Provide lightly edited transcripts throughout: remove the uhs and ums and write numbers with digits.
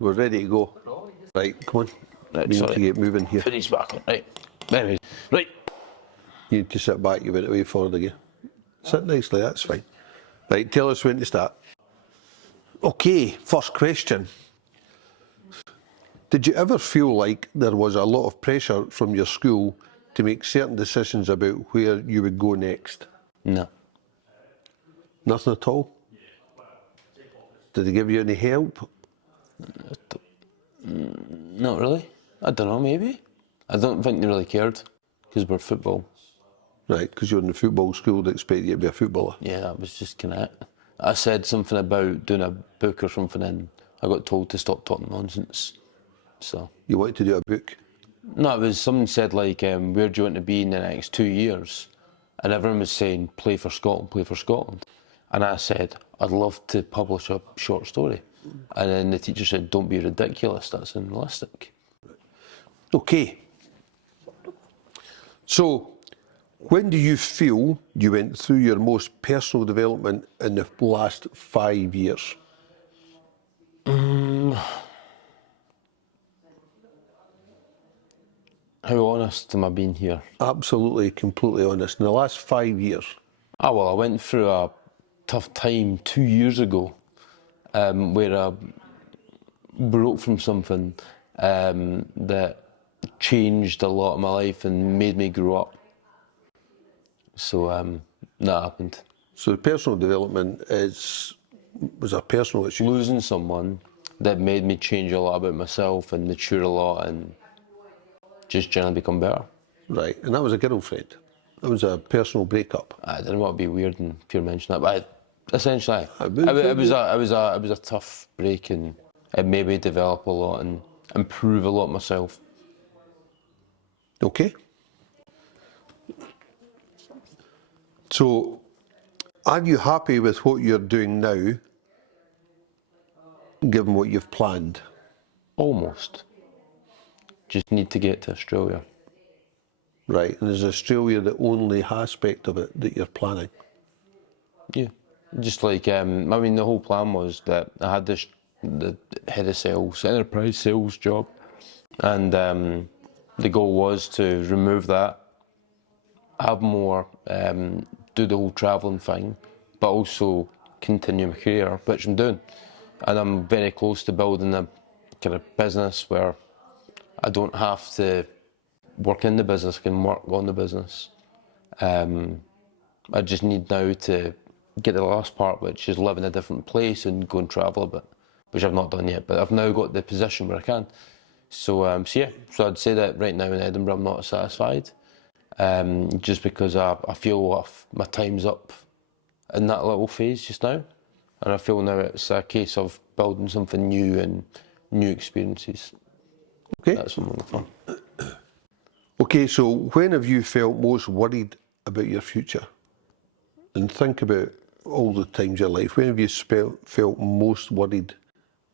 We're ready to go. Right, come on. Right, we need sorry. to get moving here. Put these back on. Right. Anyways, right. You need to sit back, you went away forward again. Sit nicely, that's fine. Right, tell us when to start. Okay, first question. Did you ever feel like there was a lot of pressure from your school to make certain decisions about where you would go next? No. Nothing at all? Did they give you any help? Not really. I don't know, maybe. I don't think they really cared, because we're football. Right, because you're in the football school, they expect you to be a footballer. Yeah, that was just kind of it. I said something about doing a book or something and I got told to stop talking nonsense. So. You wanted to do a book? No, it was, someone said like, where do you want to be in the next 2 years? And everyone was saying, play for Scotland, play for Scotland. And I said, I'd love to publish a short story. And then the teacher said, don't be ridiculous, that's unrealistic. Okay. So, when do you feel you went through your most personal development in the last 5 years? How honest am I being here? Absolutely, completely honest. In the last 5 years? Ah, well, I went through a tough time 2 years ago where I broke from something that changed a lot of my life and made me grow up. So that happened. So the personal development was a personal issue? Losing someone that made me change a lot about myself and mature a lot and just generally become better. Right, and that was a girlfriend. That was a personal breakup. I didn't want to be weird and pure mention that, but essentially, it was a tough break, and it made me develop a lot and improve a lot myself. Okay. So, are you happy with what you're doing now, given what you've planned? Almost. Just need to get to Australia. Right, and is Australia the only aspect of it that you're planning? Yeah. Just like, I mean, the whole plan was that I had the head of sales, enterprise sales job, and the goal was to remove that, have more, do the whole travelling thing, but also continue my career, which I'm doing. And I'm very close to building a kind of business where I don't have to work in the business, I can work on the business. I just need now to get the last part, which is live in a different place and go and travel a bit, which I've not done yet, but I've now got the position where I can. So yeah, so I'd say that right now in Edinburgh I'm not satisfied, just because I feel my time's up in that little phase just now, and I feel now it's a case of building something new and new experiences. Okay. That's what I'm looking for. Okay, so when have you felt most worried about your future? And think about all the times in your life. When have you felt most worried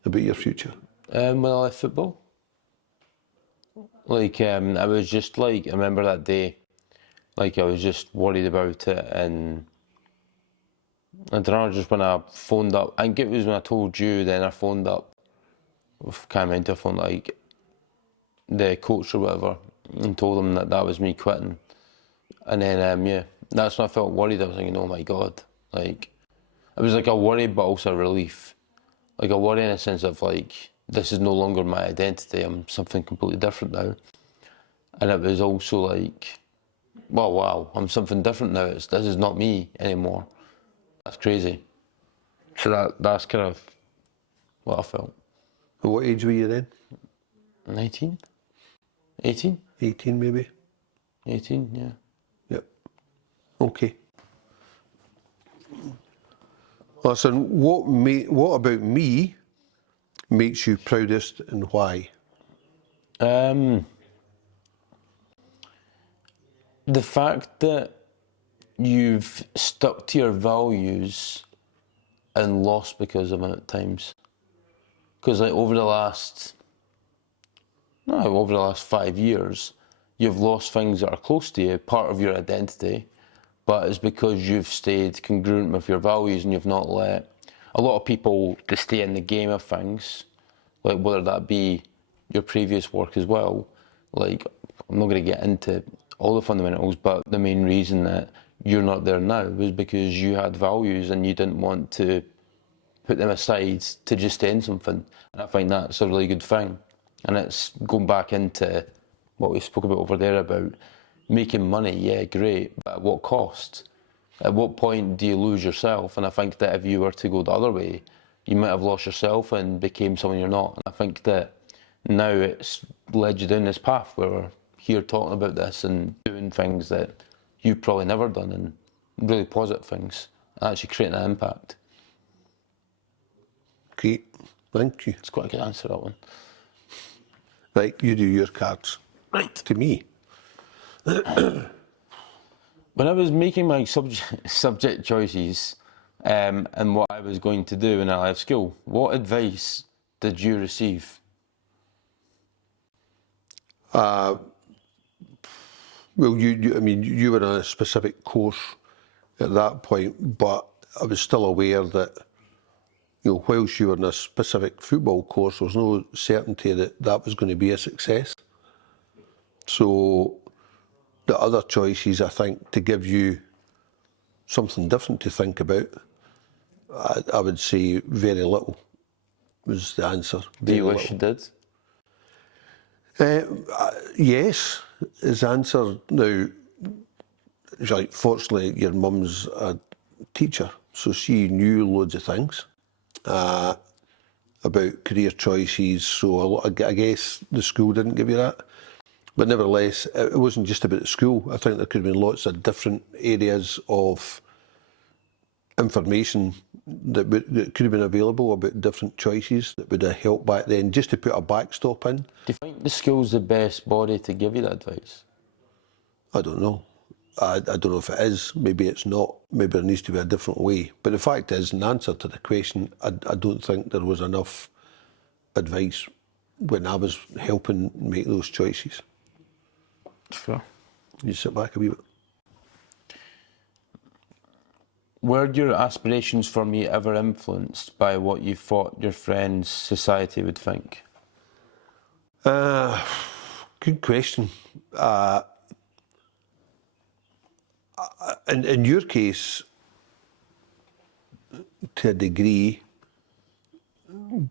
about your future? When I left football. Like, I was just like, I remember that day, like I was just worried about it, and I don't know, just when I phoned up, I think it was when I told you, then I phoned up, I can't remember, I phoned like the coach or whatever, and told him that was me quitting. And then, yeah, that's when I felt worried. I was thinking, oh my God, like, it was like a worry, but also a relief. Like a worry in a sense of like, this is no longer my identity, I'm something completely different now. And it was also like, well, wow, I'm something different now, this is not me anymore. That's crazy. So that's kind of what I felt. At what age were you then? 19? 18? 18 maybe? 18, yeah. Yep. Okay. Listen, what about me makes you proudest and why? The fact that you've stuck to your values and lost because of it at times. Because like over the last 5 years, you've lost things that are close to you, part of your identity, but it's because you've stayed congruent with your values and you've not let a lot of people to stay in the game of things, like whether that be your previous work as well. Like, I'm not going to get into all the fundamentals, but the main reason that you're not there now was because you had values and you didn't want to put them aside to just end something. And I find that's a really good thing. And it's going back into what we spoke about over there about making money, yeah, great, but at what cost? At what point do you lose yourself? And I think that if you were to go the other way, you might have lost yourself and became someone you're not. And I think that now it's led you down this path where we're here talking about this and doing things that you've probably never done, and really positive things, actually creating an impact. Great, thank you. It's quite a good answer, that one. Right, you do your cards. Right. To me. When I was making my subject choices and what I was going to do when I left school, what advice did you receive? Well, you were on a specific course at that point, but I was still aware that, whilst you were in a specific football course, there was no certainty that that was going to be a success. So the other choices, I think, to give you something different to think about, I would say very little was the answer. Do you Very wish little. you did? Yes, is the answer. Now, it's like, fortunately, your mum's a teacher, so she knew loads of things about career choices, so I guess the school didn't give you that. But nevertheless, it wasn't just about the school. I think there could have been lots of different areas of information that could have been available about different choices that would have helped back then, just to put a backstop in. Do you think the school's the best body to give you that advice? I don't know. I don't know if it is. Maybe it's not. Maybe there needs to be a different way. But the fact is, in answer to the question, I don't think there was enough advice when I was helping make those choices. Sure. You sit back a wee bit. Were your aspirations for me ever influenced by what you thought your friends' society would think? Good question. In your case, to a degree,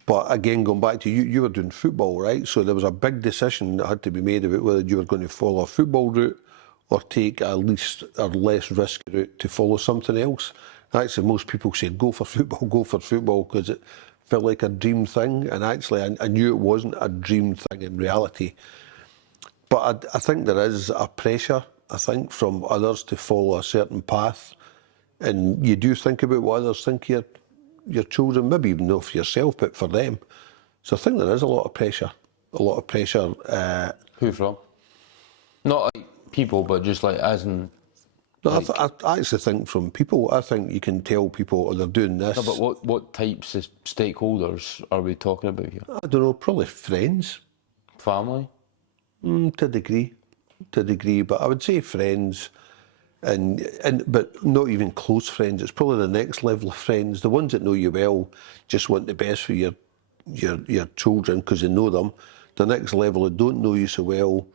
but again, going back to you were doing football, right? So there was a big decision that had to be made about whether you were going to follow a football route or take a least or less risky route to follow something else. Actually, most people said go for football, because it felt like a dream thing. And actually, I knew it wasn't a dream thing in reality. But I think there is a pressure, I think, from others to follow a certain path. And you do think about what others think your children, maybe even not for yourself, but for them. So I think there is a lot of pressure. Who from? Not like people, but just like as in... No, I actually think from people. I think you can tell people, they're doing this. No, but what types of stakeholders are we talking about here? I don't know, probably friends. Family? To a degree, but I would say friends, but not even close friends. It's probably the next level of friends, the ones that know you well, just want the best for your children because they know them. The next level that don't know you so well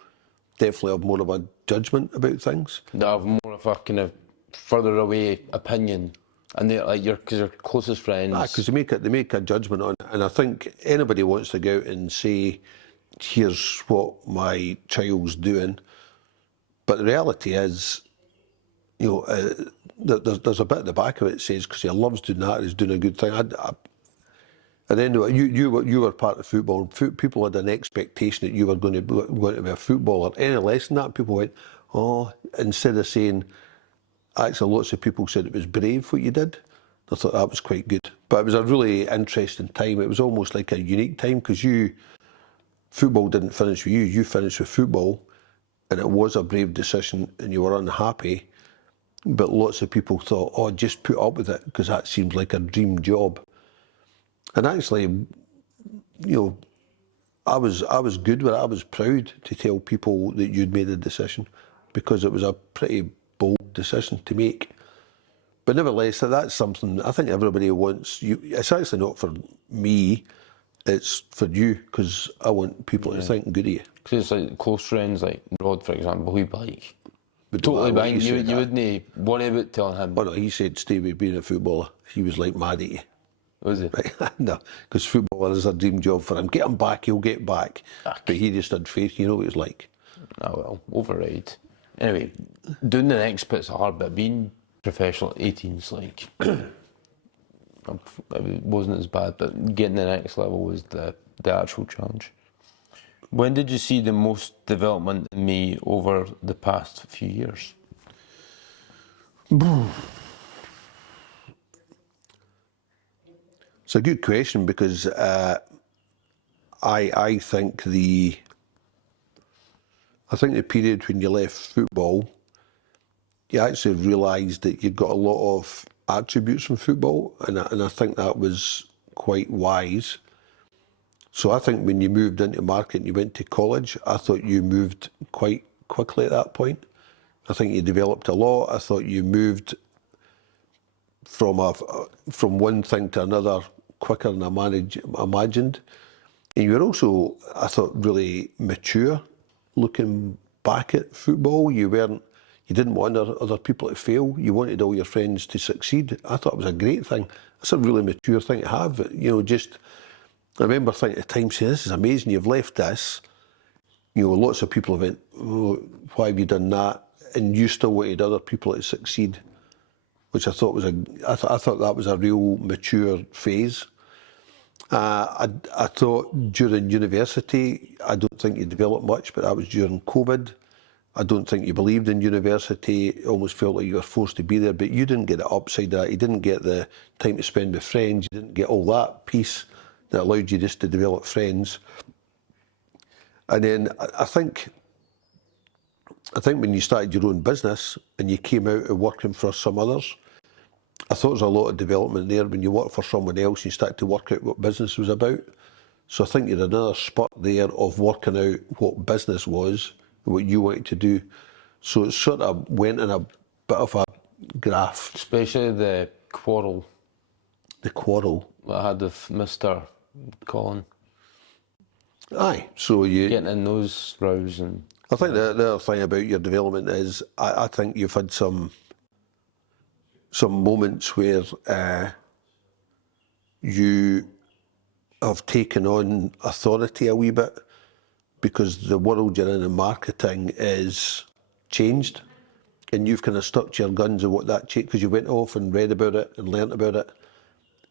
definitely have more of a judgment about things. They have more of a kind of further away opinion, and they're like because you're closest friends. Because they make a judgment on it, and I think anybody wants to go out and say, here's what my child's doing, but the reality is, there's a bit at the back of it that says because he loves doing that, he's doing a good thing. And then you were part of football. People had an expectation that you were going to be a footballer. Any less than that, people went, oh, instead of saying, actually lots of people said it was brave what you did. I thought that was quite good. But it was a really interesting time. It was almost like a unique time because football didn't finish with you. You finished with football, and it was a brave decision, and you were unhappy. But lots of people thought, oh, just put up with it because that seems like a dream job. And actually, I was good with it. I was proud to tell people that you'd made a decision because it was a pretty bold decision to make. But nevertheless, that's something I think everybody wants. It's actually not for me It's for you, because I want people to think good of you. Because it's like close friends, like Rod, for example, he'd be like, But totally what bang, you said, wouldn't worry about telling him. oh no, he said stay with being a footballer. He was like mad at you. Was it? Right? No, because footballer is a dream job for him. Get him back, he'll get back. But he just had faith, you know what it's like. Oh well, overrated. Anyway, doing the next bit's hard, but being professional at 18's like, it wasn't as bad, but getting the next level was the actual challenge. When did you see the most development in me over the past few years? It's a good question, because I think the period when you left football, you actually realised that you'd got a lot of attributes from football, and I think that was quite wise. So I think when you moved into marketing, you went to college, I thought you moved quite quickly at that point. I think you developed a lot. I thought you moved from one thing to another quicker than I imagined. And you were also, I thought, really mature looking back at football. You didn't want other people to fail. You wanted all your friends to succeed. I thought it was a great thing. It's a really mature thing to have. You know, I remember thinking at the time, saying, this is amazing, you've left this. You know, lots of people have went, oh, why have you done that? And you still wanted other people to succeed, which I thought I thought that was a real mature phase. I thought during university, I don't think you developed much, but that was during COVID. I don't think you believed in university. It almost felt like you were forced to be there, but you didn't get the upside of that. You didn't get the time to spend with friends. You didn't get all that piece that allowed you just to develop friends. And then I think when you started your own business and you came out of working for some others, I thought there was a lot of development there when you work for someone else and you start to work out what business was about. So I think you had another spot there of working out what business was, what you wanted to do. So it sort of went in a bit of a graph. Especially the quarrel. The quarrel. That I had with Mr. Colin. Aye, so you... Getting in those rows and... I think the other thing about your development is I think you've had some moments where you have taken on authority a wee bit, because the world you're in marketing is changed, and you've kind of stuck to your guns of what that changed, because you went off and read about it and learnt about it.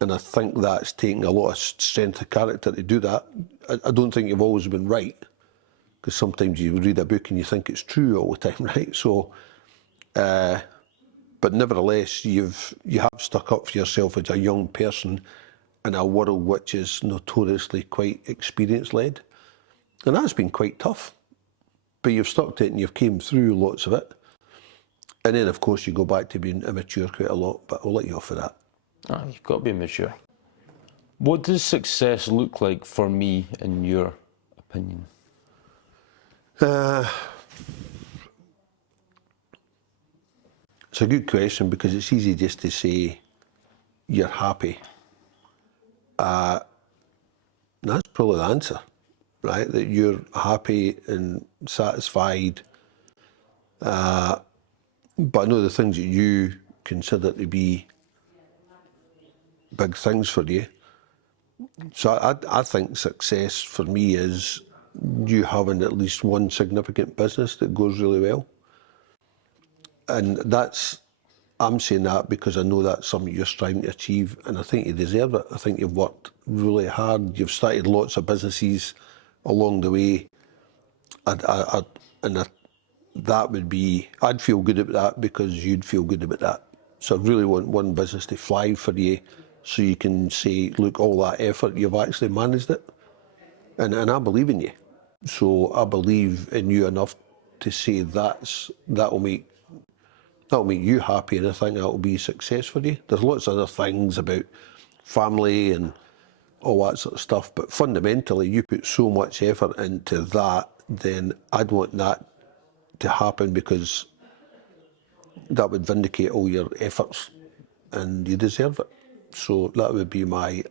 And I think that's taken a lot of strength of character to do that. I don't think you've always been right, because sometimes you read a book and you think it's true all the time, right? So, but nevertheless, you have stuck up for yourself as a young person in a world which is notoriously quite experience-led. And that's been quite tough. But you've stuck to it and you've came through lots of it. And then, of course, you go back to being immature quite a lot, but I'll let you off of that. Ah, you've got to be mature. What does success look like for me, in your opinion? It's a good question, because it's easy just to say you're happy. That's probably the answer, right? That you're happy and satisfied. But I know the things that you consider to be big things for you. So I think success for me is you having at least one significant business that goes really well. And I'm saying that because I know that's something you're striving to achieve, and I think you deserve it. I think you've worked really hard. You've started lots of businesses along the way. That would be, I'd feel good about that because you'd feel good about that. So I really want one business to fly for you, so you can say, look, all that effort, you've actually managed it. And I believe in you. So I believe in you enough to say that'll make you happy, and I think that'll be success for you. There's lots of other things about family and all that sort of stuff, but fundamentally you put so much effort into that, then I'd want that to happen, because that would vindicate all your efforts and you deserve it. So that would be my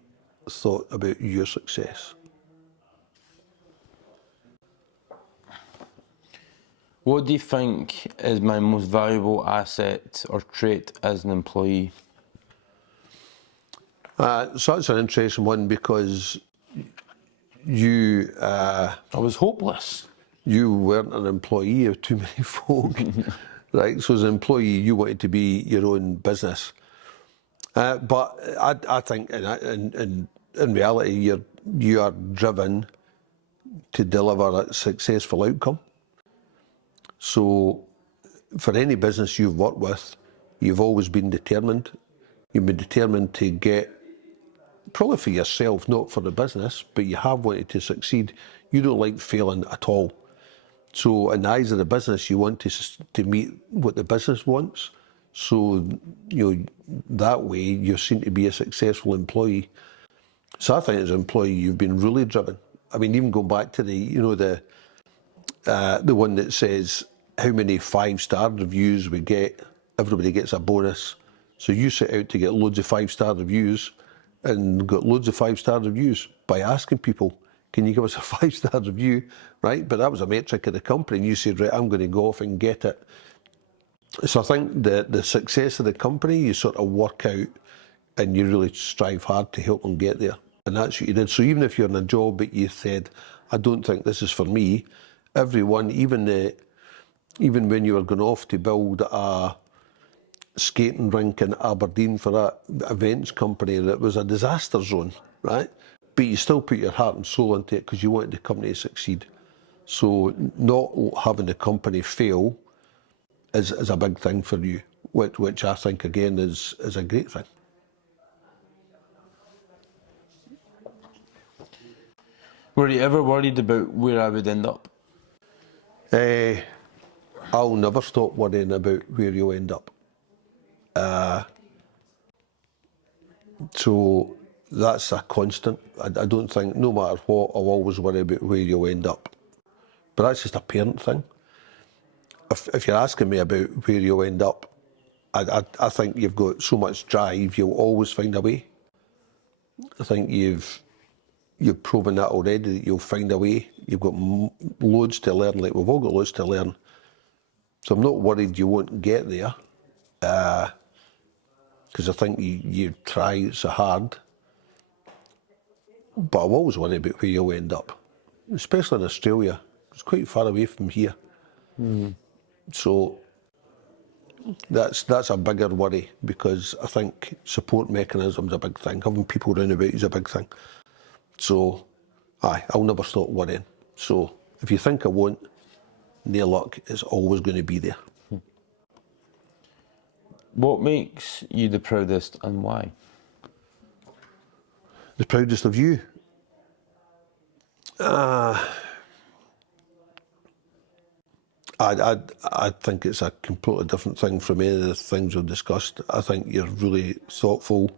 thought about your success? What do you think is my most valuable asset or trait as an employee? So that's an interesting one, because you I was hopeless. you weren't an employee of too many folk, right? So as an employee, you wanted to be your own business. But I think in reality, you are driven to deliver a successful outcome. So for any business you've worked with, you've always been determined. You've been determined to get, probably for yourself, not for the business, but you have wanted to succeed. You don't like failing at all. So in the eyes of the business, you want to meet what the business wants. So, that way you're seen to be a successful employee. So I think as an employee, you've been really driven. I mean, even going back to the one that says how many 5-star reviews we get, everybody gets a bonus. So you set out to get loads of 5-star reviews, and got loads of 5-star reviews by asking people, can you give us a 5-star review, right? But that was a metric of the company, and you said, right, I'm going to go off and get it. So I think the success of the company, you sort of work out and you really strive hard to help them get there. And that's what you did. So even if you're in a job but you said, I don't think this is for me, everyone, even when you were going off to build a skating rink in Aberdeen for that events company that was a disaster zone, right? But you still put your heart and soul into it because you wanted the company to succeed. So not having the company fail is a big thing for you, which I think again is a great thing. Were you ever worried about where I would end up? I'll never stop worrying about where you'll end up. So that's a constant. I don't think, no matter what, I'll always worry about where you'll end up. But that's just a parent thing. If you're asking me about where you'll end up, I think you've got so much drive, you'll always find a way. I think you've proven that already, that you'll find a way. You've got loads to learn, like we've all got loads to learn. So I'm not worried you won't get there, because I think you try so hard. But I've always worried about where you'll end up, especially in Australia. It's quite far away from here. So that's a bigger worry, because I think support mechanism's a big thing. Having people round about is a big thing. So, I'll never stop worrying. So if you think I won't, no luck, it's always going to be there. What makes you the proudest and why? The proudest of you? I think it's a completely different thing from any of the things we've discussed. I think you're really thoughtful.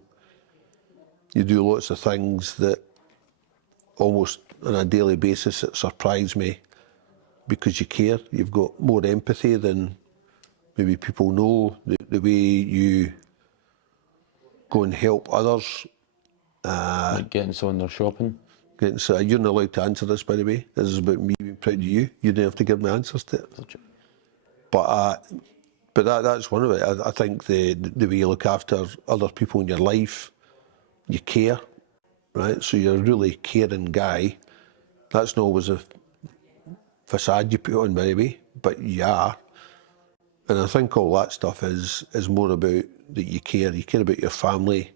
You do lots of things that almost on a daily basis that surprise me, because you care. You've got more empathy than maybe people know. The way you go and help others. Like getting someone their shopping? You're not allowed to answer this, by the way. This is about me being proud of you. You don't have to give me answers to it. But that's one of it. I think the way you look after other people in your life, you care, right? So you're a really caring guy. That's not always a facade you put on, by the way, but you are. And I think all that stuff is more about that you care. You care about your family.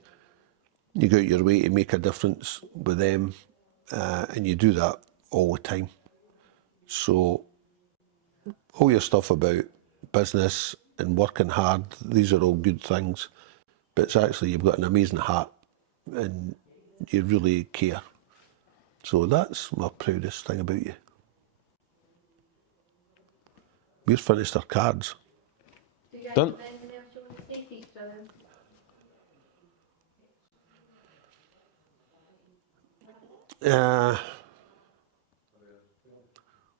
You go out your way to make a difference with them, and you do that all the time. So all your stuff about business and working hard, these are all good things, but it's actually you've got an amazing heart and you really care. So that's my proudest thing about you. We've finished our cards. Done.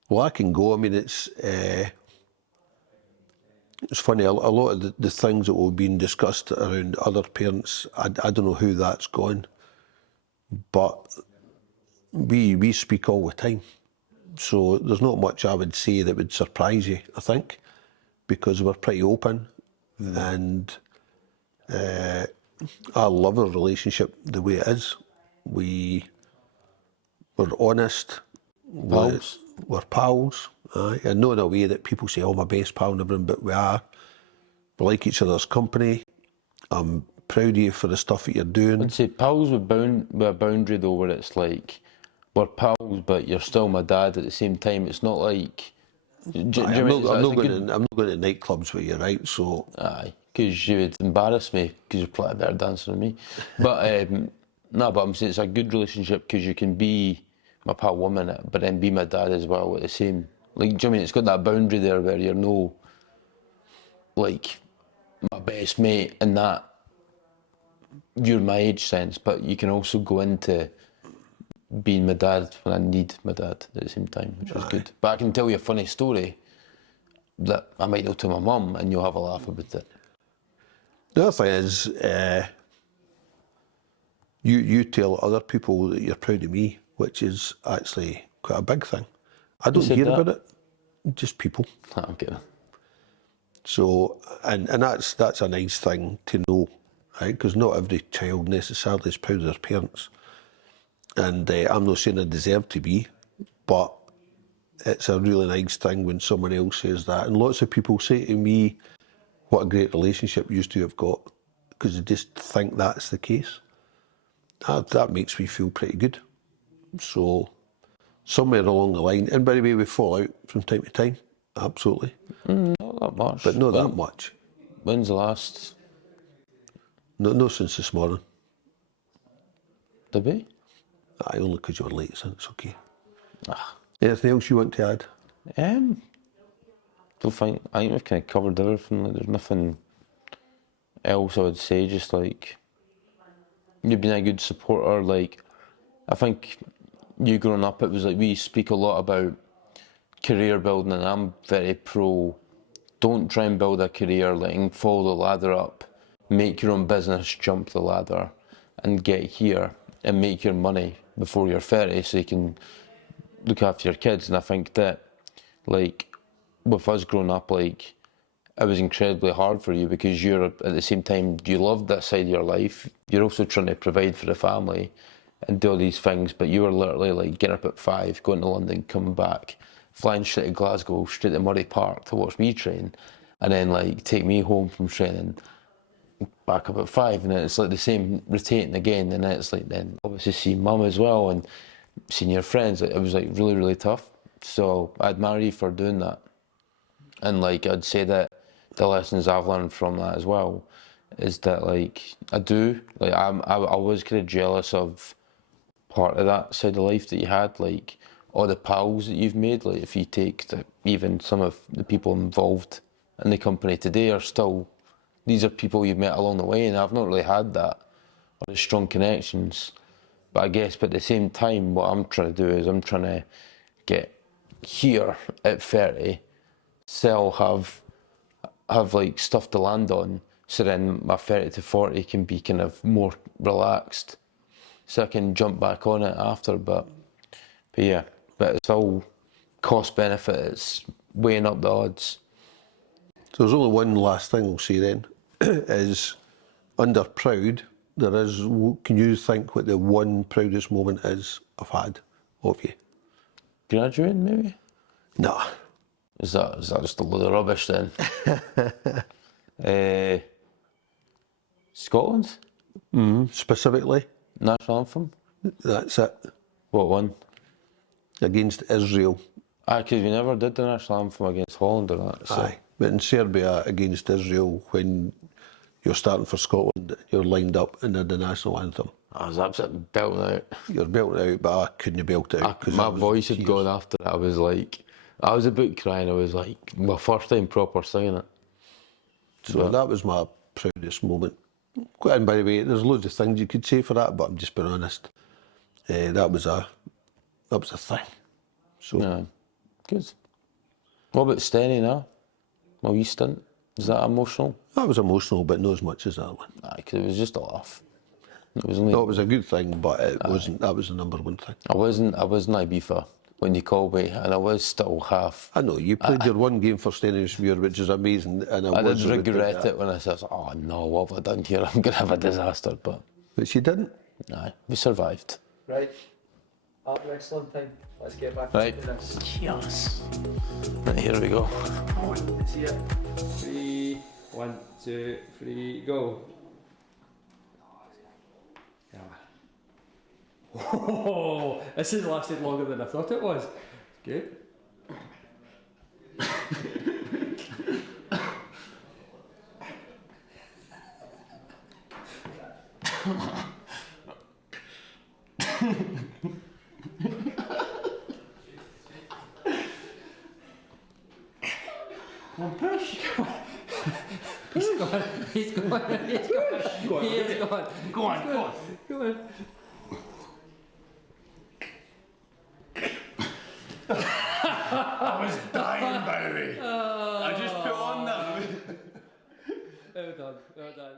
Well, I can go. I mean, it's funny, a lot of the things that were being discussed around other parents, I don't know how that's gone. but we speak all the time. So there's not much I would say that would surprise you, I think, because we're pretty open, and I love our relationship the way it is. We're honest. Pals? We're pals. Aye. And not in a way that people say, oh, my best pal and everything, but we are. We like each other's company. I'm proud of you for the stuff that you're doing. I'd say pals with a boundary though, where it's like, we're pals, but you're still my dad at the same time. It's not like... I'm not going to nightclubs with you, right? So... Aye, because you would embarrass me, because you're probably a better dancer than me. But, no, but I'm saying it's a good relationship, because you can be my pal 1 minute, but then be my dad as well at the same... Like, do you know what I mean? It's got that boundary there where you're no, like, my best mate in that you're my age sense, but you can also go into being my dad when I need my dad at the same time, which is good. But I can tell you a funny story that I might not tell my mum, and you'll have a laugh about it. The other thing is, you tell other people that you're proud of me, which is actually quite a big thing. I don't hear about it, just people. I'm kidding. So, and that's a nice thing to know, right? Because not every child necessarily is proud of their parents. And I'm not saying I deserve to be, but it's a really nice thing when someone else says that. And lots of people say to me, what a great relationship you two have got, because they just think that's the case. That makes me feel pretty good. So, somewhere along the line, and by the way, we fall out from time to time, absolutely. Not that much. But not that much. When's the last? No since this morning. Did we? Aye, only because you were late, so it's okay. Ah. Anything else you want to add? I think we've kind of covered everything. Like, there's nothing else I would say. Just like, you've been a good supporter. Like, I think you growing up, it was like we speak a lot about career building, and I'm very pro. Don't try and build a career, like follow the ladder up, make your own business, jump the ladder, and get here and make your money before you're 30, so you can look after your kids. And I think that, like, with us growing up, like, it was incredibly hard for you, because you're, at the same time, you loved that side of your life. You're also trying to provide for the family and do all these things, but you were literally like getting up at 5, going to London, coming back, flying straight to Glasgow, straight to Murray Park to watch me train, and then like take me home from training, back up at 5, and then it's like the same rotating again, and then it's like then obviously seeing mum as well and seeing your friends. It was like really, really tough. So I admire you for doing that. And like, I'd say that the lessons I've learned from that as well is that, like, I was kind of jealous of part of that side of life that you had, like all the pals that you've made. Like, if you take even some of the people involved in the company today are still, these are people you've met along the way, and I've not really had that, or the strong connections. But I guess, but at the same time, what I'm trying to do is I'm trying to get here at 30, have like stuff to land on, so then my 30 to 40 can be kind of more relaxed, so I can jump back on it after. But yeah, but it's all cost benefit. It's weighing up the odds. So there's only one last thing I'll say then, is under proud, there is, can you think what the one proudest moment is I've had of you? Graduating, maybe? No. Is that just a load of rubbish then? Scotland? Specifically, National anthem? that's it. What one? Against Israel. Aye, because we never did the national anthem against Holland or that. So. Aye. But in Serbia against Israel, when you're starting for Scotland, you're lined up and did the national anthem. I was absolutely belting out. You're belting out, but I couldn't belt it out. My voice had gone after it. I was like, I was about crying. I was like, my first time proper singing it. So that was my proudest moment. And by the way, there's loads of things you could say for that, but I'm just being honest. That was a thing. So yeah, good. What about Stenny now? My wee stint. Is that emotional? that was emotional, but not as much as that one. Aye, because it was just a laugh. It was only, No, it was a good thing, but it wasn't. That was the number one thing. I wasn't Ibiza when you called me, and I was still half. I know you played your one game for Stenhousemuir, which is amazing, and I did was regret it when I said, "Oh no, what have I done here? I'm gonna have a disaster." But But she didn't. no, we survived. Right. Arm wrestling time. Let's get back Right. into this. Yes. Right, here we go. See it. 3, 1, 2, 3, go. Oh, this has lasted longer than I thought it was. Good. Come on, push. He's gone. He's gone. He's gone. He is gone. Go on. Go on. Go on. I was dying, baby. I just put on that. Well done. Well done.